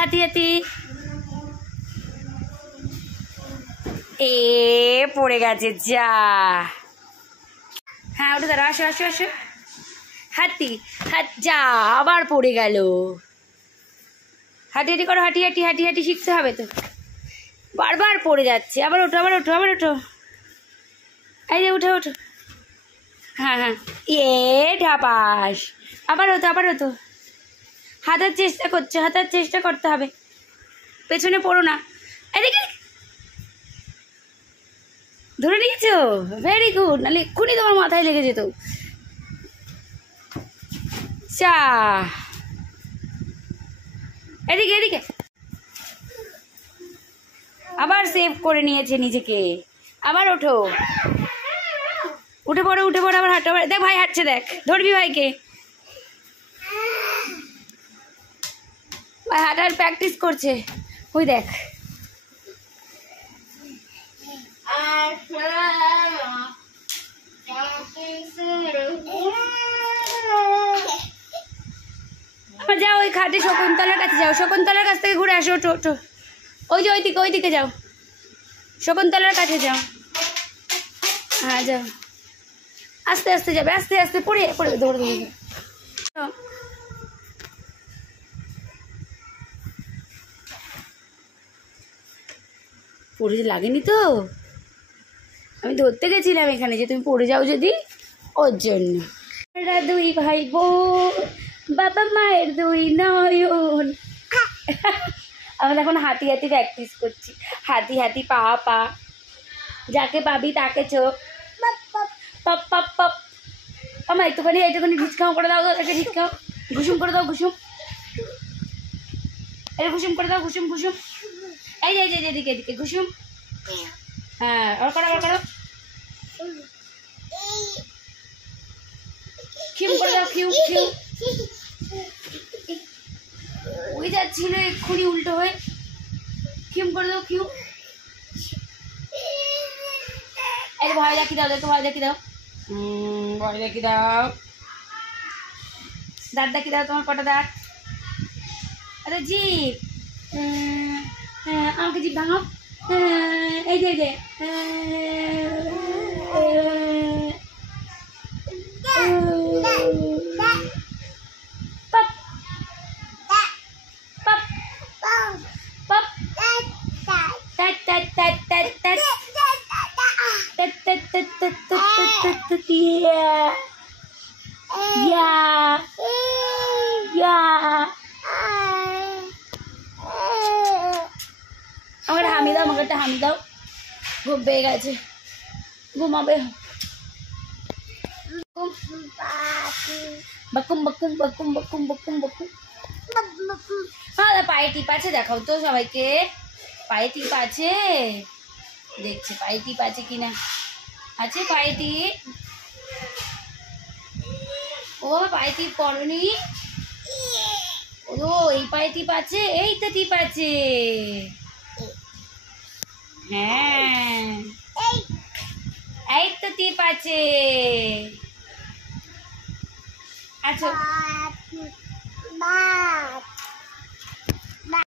হাতি হাতি। এ পড়ে গেছে যা। হ্যাঁ ওটা দাঁড়া, আসো আসো আসো। হাতি হাত যা, আবার পড়ে গেল। হাঁটি হাঁটি করো, হাঁটি হাঁটি হাঁটি হাঁটি শিখতে হবে তো, বারবার পড়ে যাচ্ছে। আবার ওঠো আবার ওঠো আবার ওঠো, এই যে উঠো ওঠো। হ্যাঁ হ্যাঁ ঢাপাস, আবার হতো আবার হতো। হাতার চেষ্টা করছে, হাতার চেষ্টা করতে হবে, পেছনে পড়ো না। এদিকে ধরে নিয়েছো, ভেরি গুড, নাহলে এক্ষুনি তোমার মাথায় লেগে যেত। চা এদিকে এদিকে, আবার সেভ করে নিয়েছে নিজেকে। আবার ওঠো, উঠে পড়ো উঠে পড়ো, আবার হাঁটো। দেখ ভাই হাঁটছে, দেখ, ধরবি ভাইকে। ভাই হাঁটার প্র্যাকটিস করছে, ওই দেখ। যাও ওই খাটে শকুন্তলার কাছে যাও, শকুন্তলার কাছ থেকে ঘুরে আসো। ওঠো ওঠো, ওই যে ওই দিকে যাও, শকুন্তলার কাছে যাও। হ্যাঁ যাও, আস্তে আস্তে যাবে, আস্তে আস্তে পড়ে পড়ে দৌড় দৌড়ে। পড়ে লাগেনি তো, আমি ধরতে গেছিলাম এখানে যে তুমি পড়ে যাও যদি, ওর জন্য। দুই ভাই বোন, বাবা মায়ের দুই নয়ন। আমরা এখন হাতি হাতি প্র্যাকটিস করছি, হাতি হাতি পা পা, যাকে পাবি তাকে চোখ, পপ পপ পপ। আমার একটুখানি ঘুচকাও করে দাও, একটা ঘুচকাও, ঘুষুম করে দাও, ঘুষুম, এটা ঘুষুম করে দাও, ঘুষুম ঘুষুম। এই যে এদিকে এদিকে ঘুষুম। হ্যাঁ ওর করো ওর করো, খিম করে দাও, খিউ খিউ। ওই যাচ্ছিল এক্ষুনি উল্টো হয়ে, খিম করে দাও, খিউ। এই ভয় দেখি দাও, দেখো ভয় দেখি দাও, ভয় দেখি দাও। দাঁত দেখি দাও, তোমার কটা দাঁত? আরে জিভ, আমাকে জিভ ভাঙাও। এই যে আমাকে হামি দাও, আমাকে একটা হামি দাও, ঘুম পেয়ে গেছে, ঘুমাবে। বকুম বকুম বকুম বকুম বকুম বকুম। হ্যাঁ পায়ে টিপ আছে, দেখাও তো সবাইকে, পায়ে টিপ আছে, দেখছে পায়ে টিপ আছে কিনা। আছে পায়ে টিপ, ও পায়ে টিপ করনি, ও এই পায়ে টিপ আছে, এই তো টিপ আছে। হ্যাঁ এই তো টিপ আছে। আচ্ছা